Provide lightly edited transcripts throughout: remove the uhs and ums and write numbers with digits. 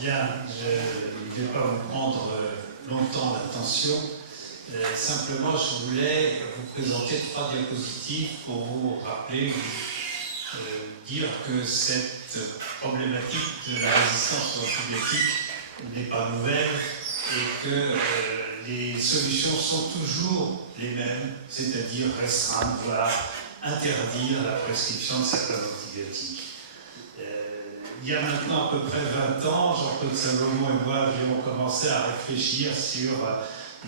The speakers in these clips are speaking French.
Bien, je ne vais pas vous prendre longtemps l'attention. Simplement, je voulais vous présenter 3 diapositives pour vous rappeler, dire que cette problématique de la résistance aux antibiotiques n'est pas nouvelle et que les solutions sont toujours les mêmes, c'est-à-dire restreindre, voire interdire la prescription de certains antibiotiques. Il y a maintenant à peu près 20 ans, Jean-Claude Salomon et moi avions commencé à réfléchir sur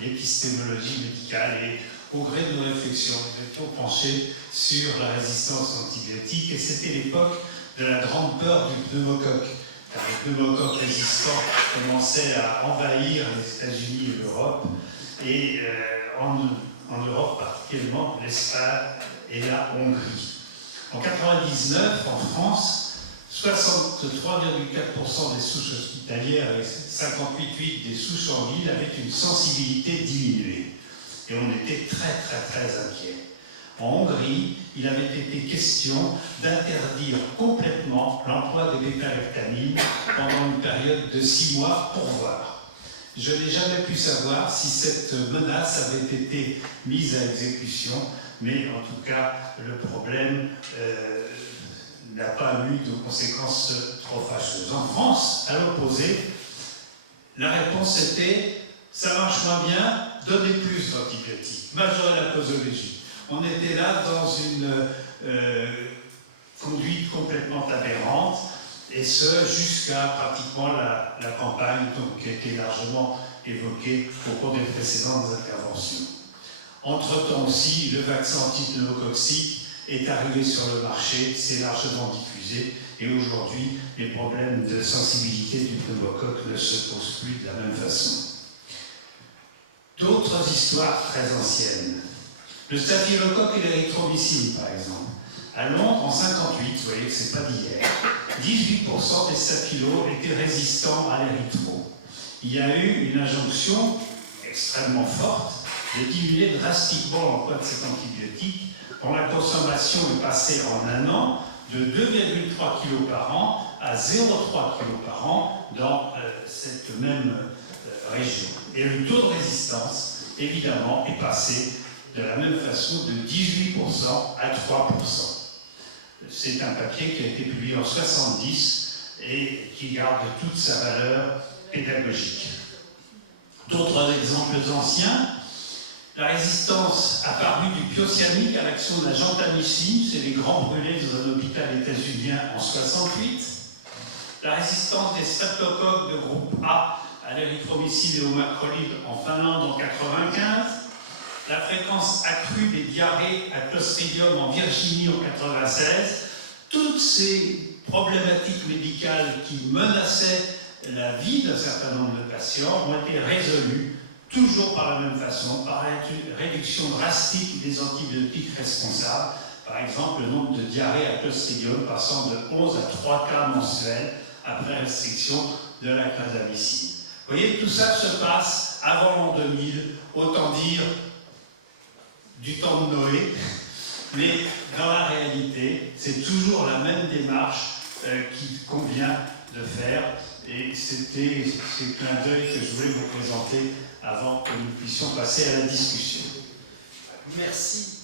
l'épistémologie médicale et au gré de nos réflexions, nous étions penchés sur la résistance aux antibiotiques et c'était l'époque de la grande peur du pneumocoque. Car les pneumocoques résistants commençaient à envahir les États-Unis et l'Europe et en Europe particulièrement l'Espagne et la Hongrie. En 1999, en France, 63,4% des souches hospitalières et 58,8% des souches en ville avaient une sensibilité diminuée. Et on était très inquiets. En Hongrie, il avait été question d'interdire complètement l'emploi des bêta-lactamines pendant une période de 6 mois pour voir. Je n'ai jamais pu savoir si cette menace avait été mise à exécution, mais en tout cas, le problème n'a pas eu de conséquences trop fâcheuses. En France, à l'opposé, la réponse était « ça marche moins bien, donnez plus d'antibiotiques, majorez la posologie ». On était là dans une conduite complètement aberrante, et ce jusqu'à pratiquement la campagne qui a été largement évoquée au cours des précédentes interventions. Entre-temps aussi, le vaccin antipneumococcique est arrivé sur le marché, c'est largement diffusé, et aujourd'hui, les problèmes de sensibilité du pneumocoque ne se posent plus de la même façon. D'autres histoires très anciennes. Le staphylocoque et l'érythromycine, par exemple. À Londres, en 1958, vous voyez que ce n'est pas d'hier, 18% des staphylos étaient résistants à l'érythro. Il y a eu une injonction extrêmement forte de diminuer drastiquement l'emploi de cet antibiotique, dont la consommation est passée en un an de 2,3 kg par an à 0,3 kg par an dans cette même région. Et le taux de résistance, évidemment, est passé de la même façon de 18% à 3%. C'est un papier qui a été publié en 1970 et qui garde toute sa valeur pédagogique. D'autres exemples anciens, la résistance apparue du pyocyannique à l'action de la gentamicine, c'est les grands brûlés dans un hôpital états-unien en 1968. La résistance des streptocoques de groupe A à l'érythromycine et au macrolide en Finlande en 1995. La fréquence accrue des diarrhées à Clostridium en Virginie en 1996. Toutes ces problématiques médicales qui menaçaient la vie d'un certain nombre de patients ont été résolues toujours par la même façon, par une réduction drastique des antibiotiques responsables. Par exemple, le nombre de diarrhées à Clostridium passant de 11 à 3 cas mensuels après restriction de la clindamycine. Vous voyez, tout ça se passe avant l'an 2000, autant dire du temps de Noé, mais dans la réalité, c'est toujours la même démarche qu'il convient de faire. Et c'était ce clin d'œil que je voulais vous présenter avant que nous puissions passer à la discussion. Merci.